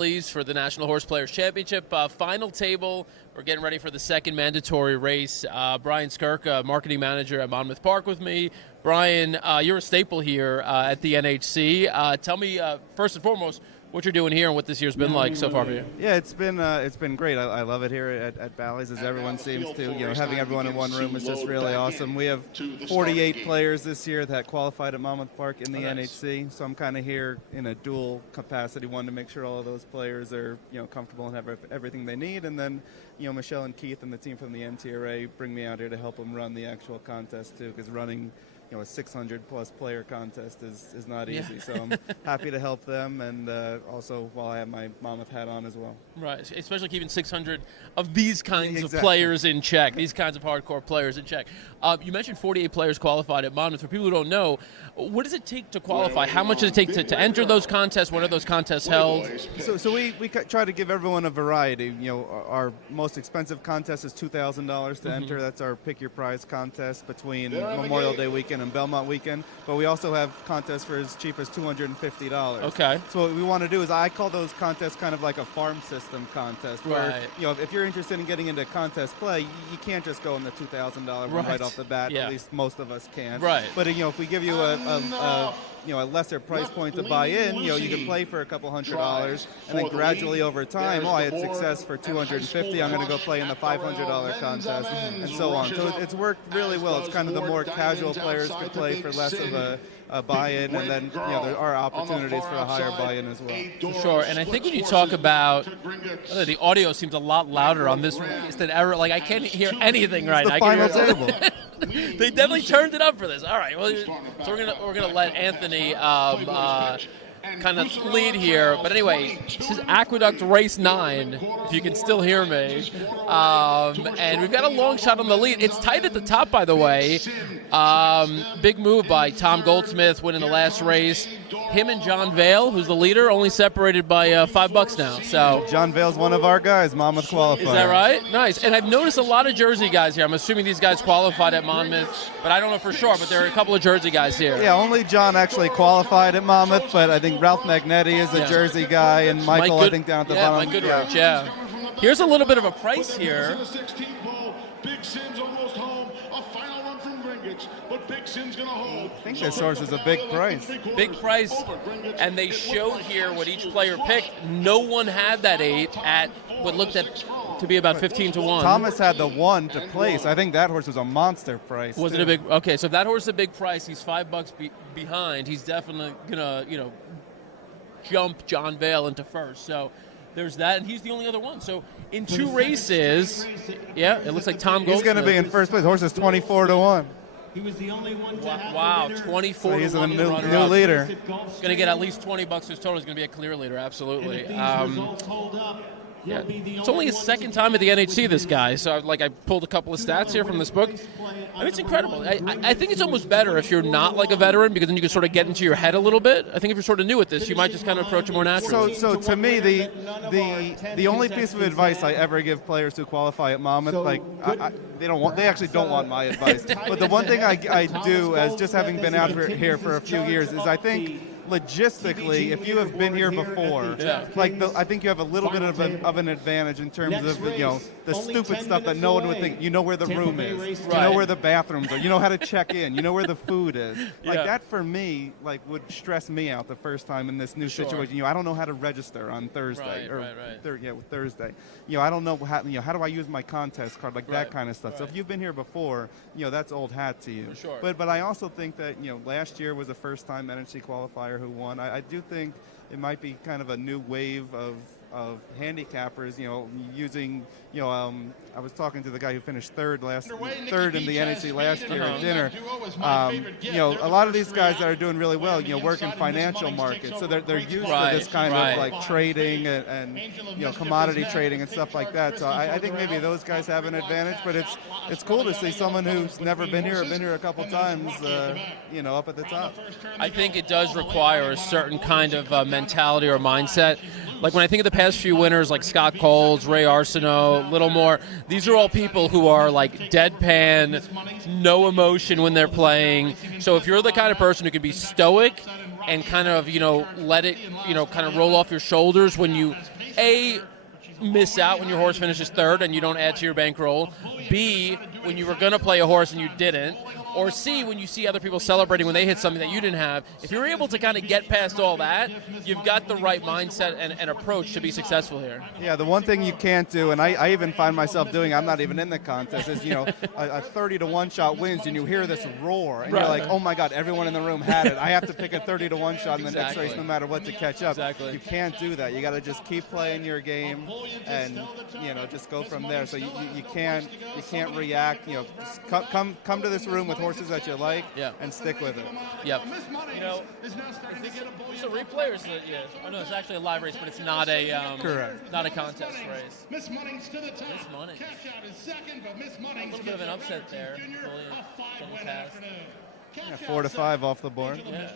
For the National Horse Players Championship final table. We're getting ready for the second mandatory race. Brian Skirka, marketing manager at Monmouth Park with me. Brian, you're a staple here at the NHC. Tell me, first and foremost, what you're doing here and what this year's been like so far for you. Yeah, it's been great. I love it here at Bally's, as everyone seems to. Having everyone in one room is just really awesome. We have 48 players this year that qualified at Monmouth Park in the NHC, so I'm kind of here in a dual capacity. One, to make sure all of those players are comfortable and have everything they need, and then Michelle and Keith and the team from the NTRA bring me out here to help them run the actual contest too, because running a 600-plus player contest is not easy. So I'm happy to help them, and also while I have my Monmouth hat on as well. Right, especially keeping 600 of these kinds of players in check, these kinds of hardcore players in check. You mentioned 48 players qualified at Monmouth. For people who don't know, what does it take to qualify? How much does it take to enter those contests? When are those contests held? So we try to give everyone a variety. Our most expensive contest is $2,000 to enter. That's our pick your prize contest between Memorial Day weekend and Belmont weekend. But we also have contests for as cheap as $250. Okay. So what we want to do is, I call those contests kind of like a farm system contest, where if you're interested in getting into contest play, you can't just go in the $2,000 one right off the bat. At least most of us can. Right. But if we give you a lesser price point to buy in, you can play for a couple $100, and then gradually over time, I had success for $250, I'm going to go play in the $500 contest, and so on. So it's worked really well. It's kind of the more casual players could play for less of a buy-in, and then there are opportunities for a higher buy-in as well. Sure, and I think when you talk about the audio seems a lot louder on this race than ever. Like, I can't hear anything right now. It's the final table. They definitely turned it up for this. All right, well, so we're gonna let Anthony kind of lead here. But anyway, this is Aqueduct Race 9, if you can still hear me. And we've got a long shot on the lead. It's tight at the top, by the way. Big move by Tom Goldsmith winning the last race. Him and John Vale, who's the leader, only separated by $5 now. So John Vale's one of our guys, Monmouth qualifier. Is that right? Nice. And I've noticed a lot of Jersey guys here. I'm assuming these guys qualified at Monmouth, but I don't know for sure. But there are a couple of Jersey guys here. Yeah, only John actually qualified at Monmouth, but I think Ralph Magnetti is a Jersey guy, and Michael, I think, down at the bottom. Mike Goodrich, Here's a little bit of a price here. Big Sim's almost home. A final run from Gringotts, but Big Sim's going to hold. I think this horse is a big price. Big price, and they showed here what each player picked. No one had that 8 at what looked at to be about 15 to 1. Thomas had the 1 to place. I think that horse was a monster price. Was it a big? Okay, so if that horse is a big price, he's $5 behind. He's definitely gonna, jump John Vale into first. So there's that, and he's the only other one. So in 2 races, it looks like Tom Goldsmith. He's going to be in first place. Horse is 24 to 1. He was the only one to have 24 so he's to 1 new leader. Going to get at least $20 his total. He's going to be a clear leader, absolutely. It's only his second time at the NHC, this guy. So I pulled a couple of stats here from this book. I mean, it's incredible. I think it's almost better if you're not like a veteran, because then you can sort of get into your head a little bit. I think if you're sort of new at this, you might just kind of approach it more naturally. So to me, the only piece of advice I ever give players who qualify at Monmouth, they actually don't want my advice. But the one thing I do, as just having been out here for a few years, is I think logistically, if you have been here before, I think you have a little bit of an advantage in terms of the stupid stuff that no one would think. You know where the room is, you know where the bathrooms are, you know how to check in, you know where the food is. That for me, would stress me out the first time in this new situation. I don't know how to register on Thursday Thursday. I don't know how do I use my contest card, that kind of stuff. So if you've been here before, that's old hat to you. For sure. But I also think that last year was the first time NHC qualifier who won. I do think it might be kind of a new wave of handicappers, using, I was talking to the guy who finished third in the NHC last year at dinner. A lot of these guys that are doing really well, work in financial markets, so they're used to this kind of trading and commodity trading and stuff like that. So I think maybe those guys have an advantage, but it's cool to see someone who's never been here or been here a couple times, up at the top. I think it does require a certain kind of mentality or mindset. Like when I think of the past few winners, like Scott Coles, Ray Arsenault, Littlemore, these are all people who are deadpan, no emotion when they're playing. So if you're the kind of person who can be stoic and kind of, let it, kind of roll off your shoulders when you, A, miss out when your horse finishes third and you don't add to your bankroll, B, when you were going to play a horse and you didn't, or C, when you see other people celebrating when they hit something that you didn't have. If you're able to kind of get past all that, you've got the right mindset and approach to be successful here. Yeah, the one thing you can't do, and I even find myself doing, I'm not even in the contest, is, a 30-to-1 shot wins and you hear this roar and you're like, oh my God, everyone in the room had it. I have to pick a 30-to-1 shot in the next race no matter what to catch up. Exactly. You can't do that. You got to just keep playing your game and, just go from there. So you can't react. Just come to this room with horses that you like and stick with it. Yep. Is this a replay or is it? Yeah. Oh, no, it's actually a live race, but it's not a correct. Not a contest race. Miss Munnings to the top. Miss Munnings. Cash out is second, but Miss Munnings A little bit of an upset there. Yeah, 4 to 5 off the board. Yeah.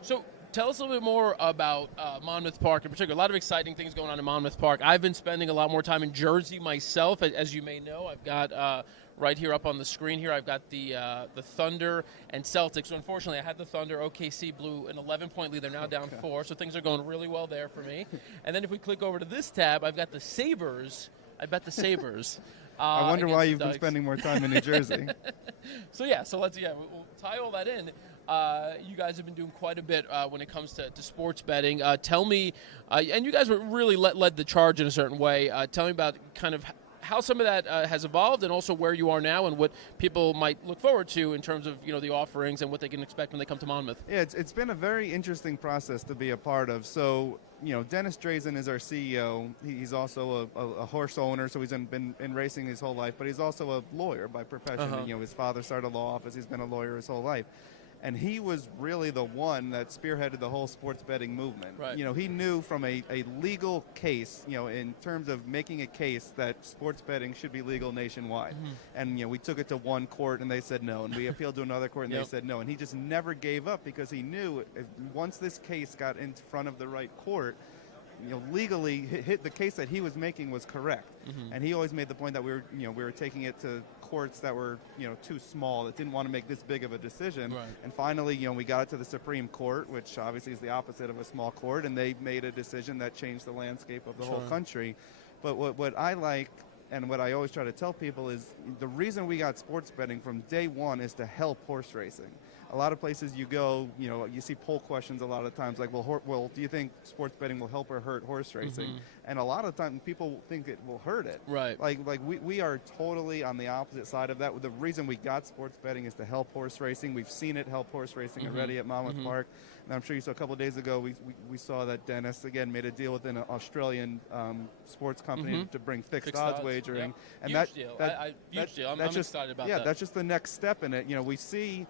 So tell us a little bit more about Monmouth Park in particular. A lot of exciting things going on in Monmouth Park. I've been spending a lot more time in Jersey myself, as you may know. I've got right here up on the screen here, I've got the Thunder and Celtics. So unfortunately, I had the Thunder. OKC blew an 11-point lead. They're now down 4, so things are going really well there for me. And then if we click over to this tab, I've got the Sabres. I bet the Sabres. I wonder why you've been spending more time in New Jersey. So let's we'll tie all that in. You guys have been doing quite a bit when it comes to sports betting. Tell me, and you guys were really led the charge in a certain way. Tell me about kind of how some of that has evolved, and also where you are now, and what people might look forward to in terms of the offerings and what they can expect when they come to Monmouth. Yeah, it's been a very interesting process to be a part of. So Dennis Drazen is our CEO. He's also a horse owner, so he's been in racing his whole life, but he's also a lawyer by profession. His father started a law office. He's been a lawyer his whole life. And he was really the one that spearheaded the whole sports betting movement. Right. He knew from a legal case, in terms of making a case that sports betting should be legal nationwide. And, we took it to one court and they said no. And we appealed to another court and they said no. And he just never gave up because he knew once this case got in front of the right court, legally the case that he was making was correct. And he always made the point that we were taking it to courts that were too small, that didn't want to make this big of a decision. Right. And finally, we got it to the Supreme Court, which obviously is the opposite of a small court, and they made a decision that changed the landscape of the whole country. But what I like and what I always try to tell people is the reason we got sports betting from day one is to help horse racing. A lot of places you go, you see poll questions a lot of times like, well, do you think sports betting will help or hurt horse racing? And a lot of times people think it will hurt it. Right. Like we are totally on the opposite side of that. The reason we got sports betting is to help horse racing. We've seen it help horse racing already at Monmouth Park. And I'm sure you saw a couple of days ago, we saw that Dennis, again, made a deal with an Australian sports company to bring fixed odds wagering. And huge deal. Huge deal. I'm excited about that. Yeah, that's just the next step in it. We see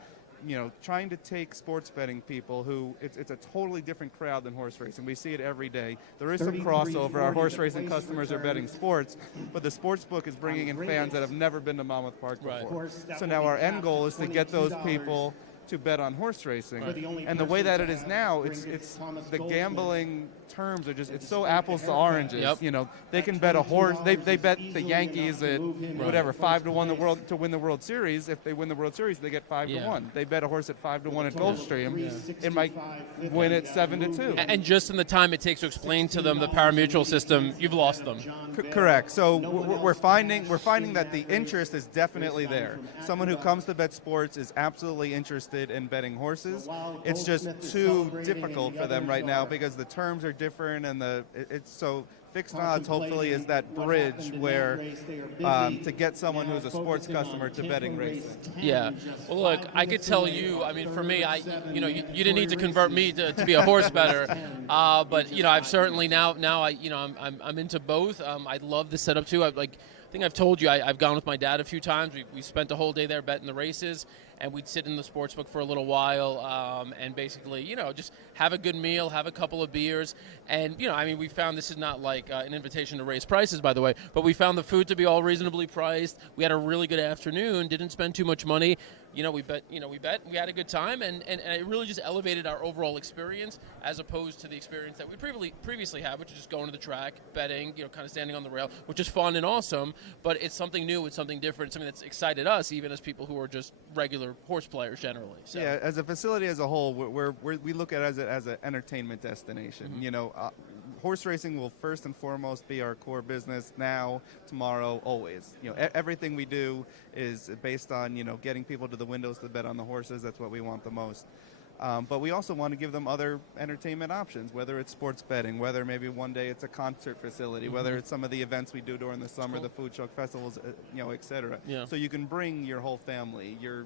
trying to take sports betting people who it's a totally different crowd than horse racing. We see it every day. There is some crossover. Our horse racing customers are betting sports, but the sports book is bringing in fans that have never been to Monmouth Park before. So now our end goal is to get those people to bet on horse racing. And the way that it is now, it's the gambling terms are just, it's so apples to oranges. They can bet a horse, they bet the Yankees at whatever, 5-1 to win the World Series. If they win the World Series, they get 5-1. They bet a horse at 5-1 at Gulfstream. It might win at 7-2. And just in the time it takes to explain to them the pari-mutuel system, you've lost them. Correct. So we're finding that the interest is definitely there. Someone who comes to bet sports is absolutely interested in betting horses. It's just too difficult for them right now because the terms are different, and it's so fixed odds hopefully is that bridge where to get someone who's a sports customer to betting racing. Yeah. Well, look, I could tell you. I mean, for me, you didn't need to convert me to be a horse bettor, but I've certainly now I'm into both. I love the setup too. I think I've told you I've gone with my dad a few times. We spent a whole day there betting the races, and we'd sit in the sports book for a little while and basically, just have a good meal, have a couple of beers. And, we found this is not like an invitation to raise prices, by the way, but we found the food to be all reasonably priced. We had a really good afternoon, didn't spend too much money. We bet, we had a good time, and it really just elevated our overall experience as opposed to the experience that we previously had, which is just going to the track, betting, kind of standing on the rail, which is fun and awesome, but it's something new, it's something different, something that's excited us, even as people who are just regular other horse players generally. So. Yeah, as a facility as a whole, we look at it as an entertainment destination. Mm-hmm. You know, horse racing will first and foremost be our core business now, tomorrow, always. You know, everything we do is based on, you know, getting people to the windows to bet on the horses. That's what we want the most. But we also want to give them other entertainment options, whether it's sports betting, whether maybe one day it's a concert facility, whether it's some of the events we do during the summer, the food truck festivals, you know, et cetera. Yeah. So you can bring your whole family, your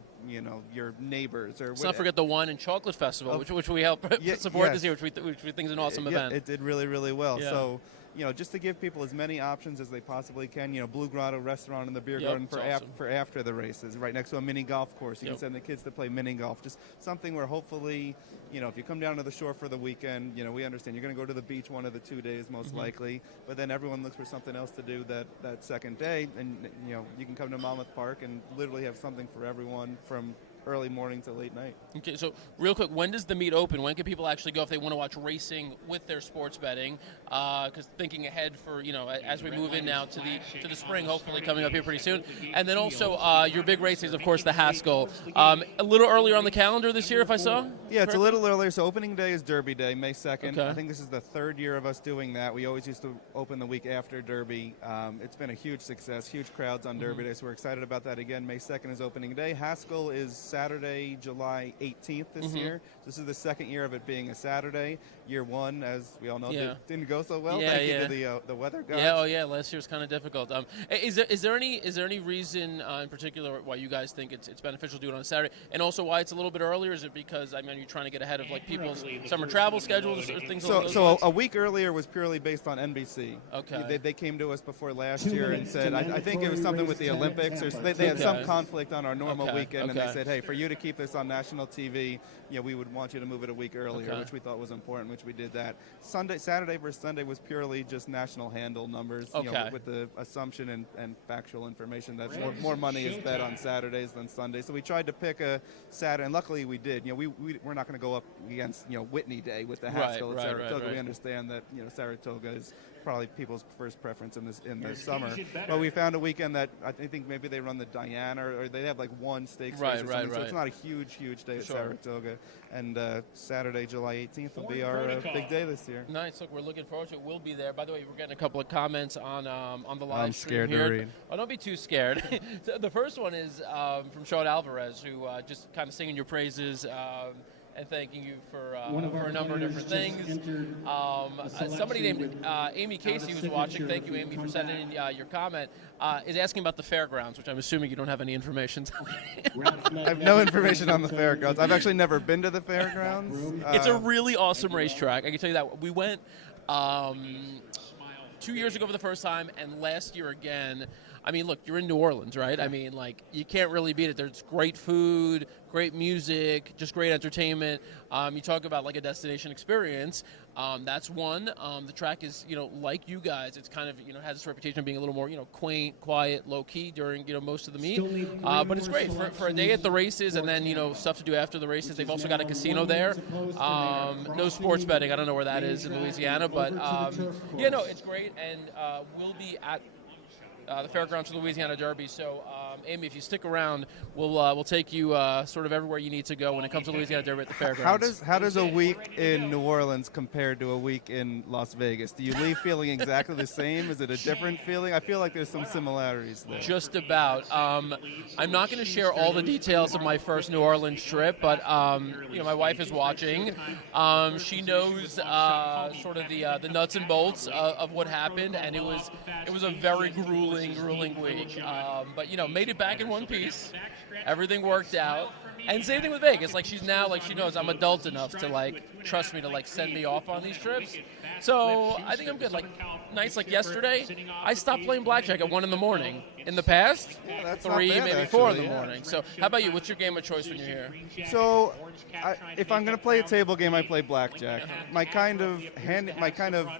neighbors, or Let's not forget the Wine and Chocolate Festival, which we helped support this year, which we think is an awesome event. It did really, really well. Yeah. So, you know, just to give people as many options as they possibly can. You know, Blue Grotto restaurant in the beer garden for after the races, right next to a mini golf course. You can send the kids to play mini golf. Just something where hopefully, you know, if you come down to the shore for the weekend, you know, we understand you're going to go to the beach one of the 2 days most likely, but then everyone looks for something else to do that second day, and you know, you can come to Monmouth Park and literally have something for everyone from early morning to late night. Okay, so real quick, when does the meet open? When can people actually go if they want to watch racing with their sports betting? Because thinking ahead for, you know, as we move in now to the spring, hopefully coming up here pretty soon. And then also your big race is, of course, the Haskell. A little earlier on the calendar this year, if I saw? Yeah, it's a little earlier. So opening day is Derby Day, May 2nd. Okay. I think this is the third year of us doing that. We always used to open the week after Derby. It's been a huge success, huge crowds on Derby Day, so we're excited about that again. May 2nd is opening day. Haskell is Saturday, July 18th this year. This is the second year of it being a Saturday. Year one, as we all know, didn't go so well. Thank you to the weather gods. Yeah, last year was kind of difficult. Is there any reason in particular why you guys think it's beneficial to do it on a Saturday, and also why it's a little bit earlier? Is it because you're trying to get ahead of like people's summer travel schedules or things like that? So a week earlier was purely based on NBC. Okay. They came to us before last year and said, I think it was something with the Olympics, or they had some conflict on our normal weekend, and they said, hey, for you to keep this on national TV, you know, we would want you to move it a week earlier, which we thought was important, which we did that. Saturday versus Sunday was purely just national handle numbers, you know, with the assumption and factual information that more money is bet on Saturdays than Sundays. So we tried to pick a Saturday, and luckily we did. You know, we're not going to go up against, you know, Whitney Day with the Haskell at Saratoga. We understand that, you know, Saratoga is probably people's first preference in the summer. But we found a weekend that I think maybe they run the Diana, or they have like one stakes race or something. So it's not a huge day at Saratoga. And Saturday, July 18th will be our big day this year. Nice. Look, we're looking forward to it. We'll be there. By the way, we're getting a couple of comments on the live I'm stream scared here. to read. Oh, don't be too scared. So the first one is from Sean Alvarez, who just kind of singing your praises. And thanking you for a number of different things. Somebody named Amy Casey who's watching, thank you, Amy, for sending in your comment, is asking about the fairgrounds, which I'm assuming you don't have any information on. I have no information on the fairgrounds. I've actually never been to the fairgrounds. It's a really awesome racetrack. I can tell you that. We went 2 years ago for the first time, and last year again. I mean, look, you're in New Orleans, right? I mean, like, you can't really beat it. There's great food, great music, just great entertainment. You talk about, like, a destination experience. That's one. The track is, you know, like you guys, it's kind of, you know, has this reputation of being a little more, you know, quaint, quiet, low-key during, you know, most of the meet. But it's great for a day at the races and then, you know, stuff to do after the races. They've also got a casino there. No sports betting. I don't know where that is in Louisiana. But, yeah, no, it's great. And we'll be at the Fairgrounds for the Louisiana Derby. So, Amy, if you stick around, we'll take you sort of everywhere you need to go when it comes to Louisiana Derby at the Fairgrounds. How does a week in New Orleans compare to a week in Las Vegas? Do you leave feeling exactly the same? Is it a different feeling? I feel like there's some similarities there. Just about. I'm not going to share all the details of my first New Orleans trip, but you know, my wife is watching. She knows sort of the nuts and bolts of what happened, and it was a very grueling week. But, you know, made it back in one piece. Everything worked out. And same thing with Vegas. Like, she knows I'm adult enough to, like, trust me to, like, send me off on these trips. So I think I'm good. Like, nights like yesterday, I stopped playing blackjack at 1 in the morning. In the past, 3, maybe 4 in the morning. So how about you? What's your game of choice when you're here? So if I'm going to play a table game, I play blackjack. My kind of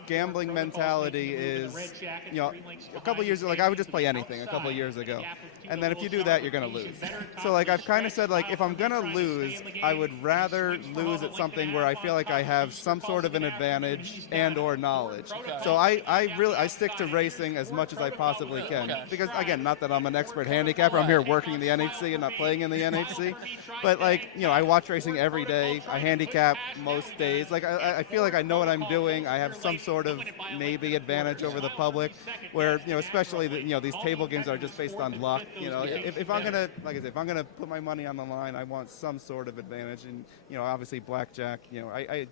gambling mentality is, you know, a couple years ago, like, I would just play anything a couple years ago. And then if you do that, you're going to lose. So, like, I've kind of said, like, if I'm going to lose, I would rather lose at something where I feel like I have some sort of an advantage and or knowledge. So I stick to racing as much as I possibly can. Because, again, again, not that I'm an expert handicapper. I'm here working the NHC and not playing in the NHC. But, like, you know, I watch racing every day. I handicap most days. Like, I feel like I know what I'm doing. I have some sort of maybe advantage over the public where, you know, especially, these table games are just based on luck. You know, if I'm going to, like I said, if I'm going to put my money on the line, I want some sort of advantage. And, you know, obviously blackjack, you know, I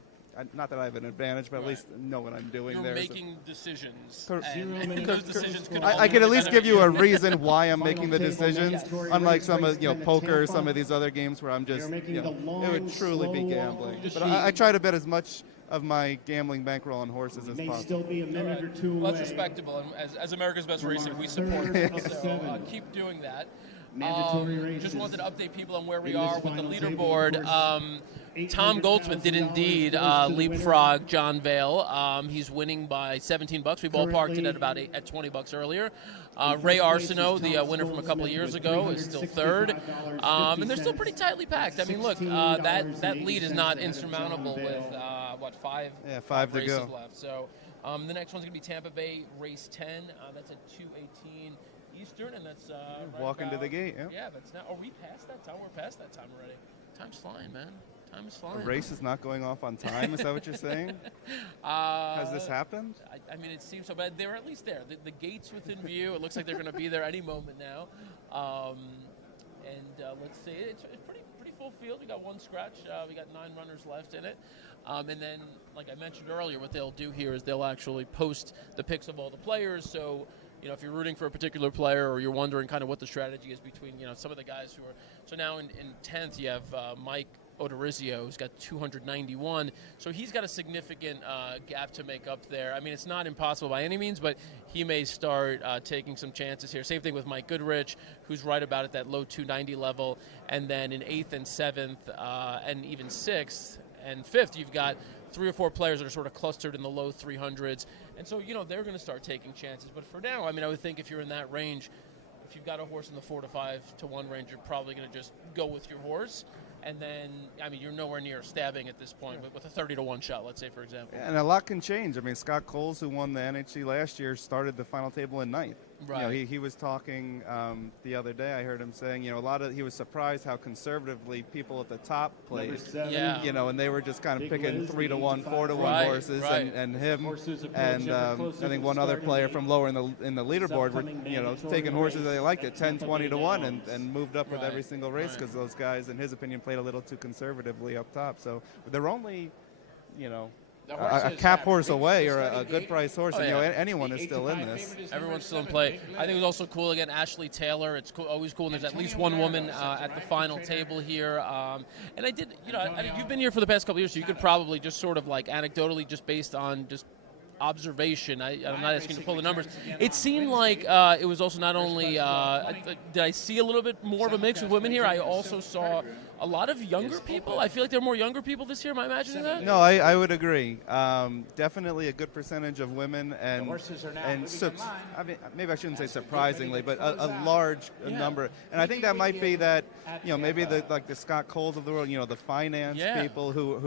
not that I have an advantage, but at least know what I'm doing there. You're making decisions. And those decisions could I could at least give you a reason why I'm making the decisions, unlike some of, poker, some of these other games where I'm just, it would truly be gambling. But I try to bet as much of my gambling bankroll on horses as possible. Well, that's respectable. And as America's Best Racer, we support it. So keep doing that. Just wanted to update people on where we are with the leaderboard. Tom Goldsmith did indeed leapfrog John Vale. He's winning by $17. We ballparked it at $20 earlier. Ray Arsenault, the winner from a couple of years ago, is still third. And they're still pretty tightly packed. I mean, look, that lead is not insurmountable with, five to races go left. So the next one's going to be Tampa Bay Race 10. That's at 2:18 Eastern, and that's walking to the gate. Yeah, that's now. Are we past that time? We're past that time already. Time's flying, man. Time is flying. The race is not going off on time. Is that what you're saying? Has this happened? I mean, it seems so bad. They're at least there. The gate's within view. It looks like they're going to be there any moment now. Let's see. It's pretty full field. We got one scratch. We got 9 runners left in it. And then, like I mentioned earlier, what they'll do here is they'll actually post the picks of all the players. So, you know, if you're rooting for a particular player or you're wondering kind of what the strategy is between, some of the guys who are. So now in 10th, you have Mike Odorizio, who's got 291. So he's got a significant gap to make up there. I mean, it's not impossible by any means, but he may start taking some chances here. Same thing with Mike Goodrich, who's right about at that low 290 level. And then in 8th and 7th and even 6th and 5th, you've got 3 or 4 players that are sort of clustered in the low 300s. And so, they're going to start taking chances. But for now, I mean, I would think if you're in that range, if you've got a horse in the 4 to 5 to 1 range, you're probably going to just go with your horse. And then, I mean, you're nowhere near stabbing at this point with a 30 to 1 shot, let's say, for example. And a lot can change. I mean, Scott Coles, who won the NHC last year, started the final table in 9th. Right. He was talking the other day. I heard him saying, he was surprised how conservatively people at the top played. Yeah. And they were just kind of picking 3 to 1, 4 to 1 horses, and him and I think one other player from lower in the leaderboard were taking horses that they liked at 10, 20 to 1 and moved up with every single race because those guys, in his opinion, played a little too conservatively up top. So they're only, a cap horse away or a good price horse, and anyone is still in this. Everyone's still in play. I think it was also cool again. Ashley Taylor. It's always cool. And there's at least one woman at the final table here. And I did. You've been here for the past couple of years, so you could probably just sort of like anecdotally, just based on just observation. I'm not asking you to pull the numbers. It seemed like it was also not only did I see a little bit more of a mix with women here. I also saw a lot of younger people. I feel like there are more younger people this year. Am I imagining that? No, I would agree. Definitely a good percentage of women, and I mean, maybe I shouldn't say surprisingly, but a large number. And I think that might be that maybe the Scott Coles of the world, the finance people who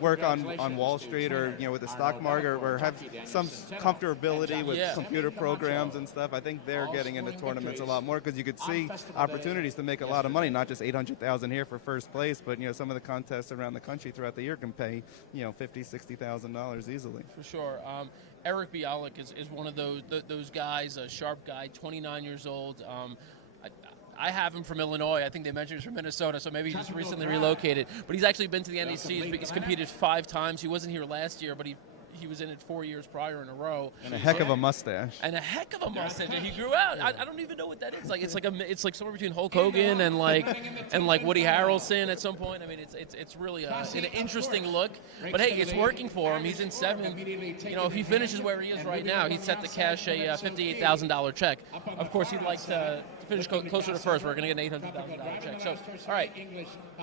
work on Wall Street or with the stock market or have some comfortability with computer programs and stuff. I think they're getting into tournaments a lot more because you could see opportunities to make a lot of money, not just $800,000 here for first place, but some of the contests around the country throughout the year can pay $50,000-$60,000 easily. For sure. Eric Bialik is one of those guys, a sharp guy, 29 years old. I have him from Illinois. I think they mentioned he's from Minnesota, so maybe he just recently relocated. But he's actually been to the NEC. He's competed 5 times. He wasn't here last year, but he was in it 4 years prior in a row. And a heck of a mustache. And a heck of a mustache. And he grew out. I don't even know what that is. It's like somewhere between Hulk Hogan and like Woody Harrelson at some point. I mean, it's really an interesting look. But hey, it's working for him. He's in 7th. If he finishes where he is right now, he's set to cash a $58,000 check. Of course, he'd like to finish closer to first. We're going to get an $800,000 check. So, all right,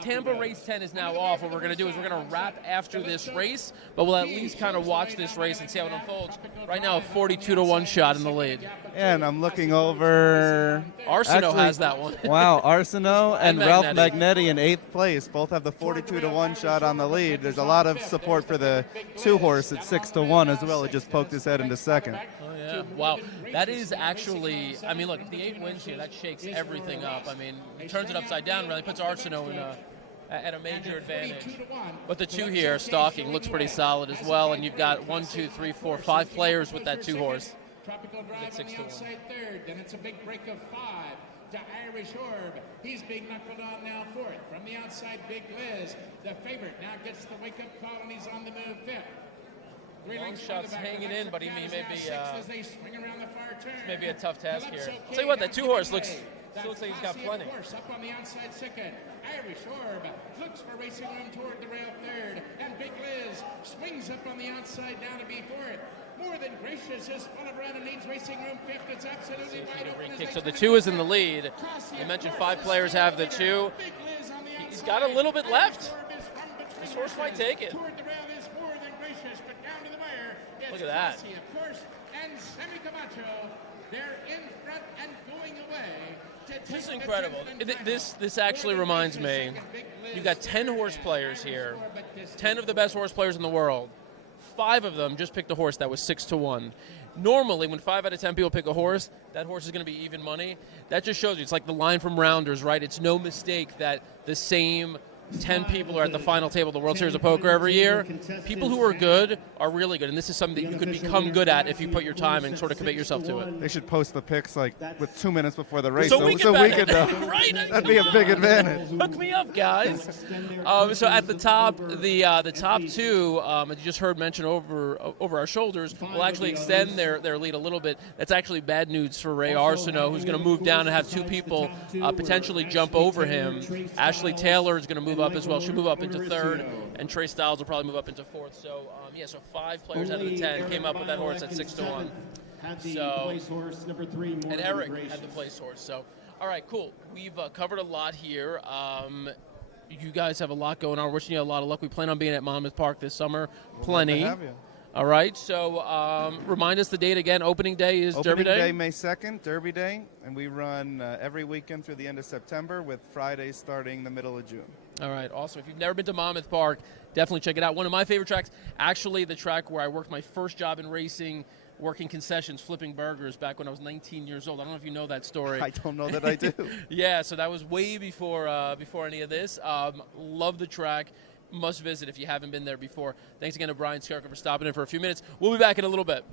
Tampa Race 10 is now off. What we're going to do is we're going to wrap after this race, but we'll at least kind of watch this race and see how it unfolds. Right now, a 42 to 1 shot in the lead. And I'm looking over. Arsenault Actually, has that one. Wow, Arsenault and Ralph Magnetti. Magnetti in 8th place. Both have the 42-1 shot on the lead. There's a lot of support for the 2-horse at 6-1 as well. It just poked his head into second. Oh, yeah. Wow. That is actually, I mean, look, the 8 wins here, that shakes everything up. I mean, it turns it upside down, really puts Arsenault at a major advantage. But the 2 here, Stalking, looks pretty solid as well. And you've got 1, 2, 3, 4, 5 players with that 2-horse. Tropical Drive on the outside third, then it's a big break of 5 to Irish Orb. He's being knuckled on now fourth. From the outside, Big Liz, the favorite, now gets the wake-up call, and he's on the move fifth. Long shots hanging in, but he may be maybe a tough task here. Tell you what, that 2-horse looks like he's got plenty. Up on the outside second. Irish Orb looks for racing room toward the rail third, and Big Liz swings up on the outside down to be fourth. More Than Gracious is full of run and needs racing room fifth. It's absolutely wide open. So the 2 is in the lead. You mentioned 5 players have the 2. He's got a little bit left. This horse might take it. Look at that. Of course, and Sammy Camacho, they're in front and going away. This is incredible. This actually reminds me, you've got 10 horse players here, 10 of the best horse players in the world. 5 of them just picked a horse that was 6-1. Normally, when 5 out of 10 people pick a horse, that horse is going to be even money. That just shows you, it's like the line from Rounders, right? It's no mistake that the same 10 people are at the final table of the World Series of Poker every year. People who are good are really good, and this is something that you could become good at if you put your time and sort of commit yourself to it. They should post the picks like with 2 minutes before the race, so we could right? That'd be a big advantage. Hook me up, guys. So at the top, the top 2, as you just heard mentioned over our shoulders, will actually extend their lead a little bit. That's actually bad news for Ray Arsenault, who's going to move down and have 2 people potentially jump over him. Ashley Taylor is going to move up as well. She'll move up into 3rd, and Trey Styles will probably move up into 4th. So, so 5 players out of the 10 came up with that horse at 6-1. So, and Eric had the place horse. So, all right, cool. We've covered a lot here. You guys have a lot going on. We're wishing you a lot of luck. We plan on being at Monmouth Park this summer. Plenty. All right, so remind us the date again. Opening day is Derby Day? Opening day, May 2nd, Derby Day, and we run every weekend through the end of September with Fridays starting the middle of June. All right, awesome. If you've never been to Monmouth Park, definitely check it out. One of my favorite tracks, actually the track where I worked my first job in racing, working concessions, flipping burgers back when I was 19 years old. I don't know if you know that story. I don't know that I do. Yeah, so that was way before any of this. Love the track. Must visit if you haven't been there before. Thanks again to Brian Skarka for stopping in for a few minutes. We'll be back in a little bit.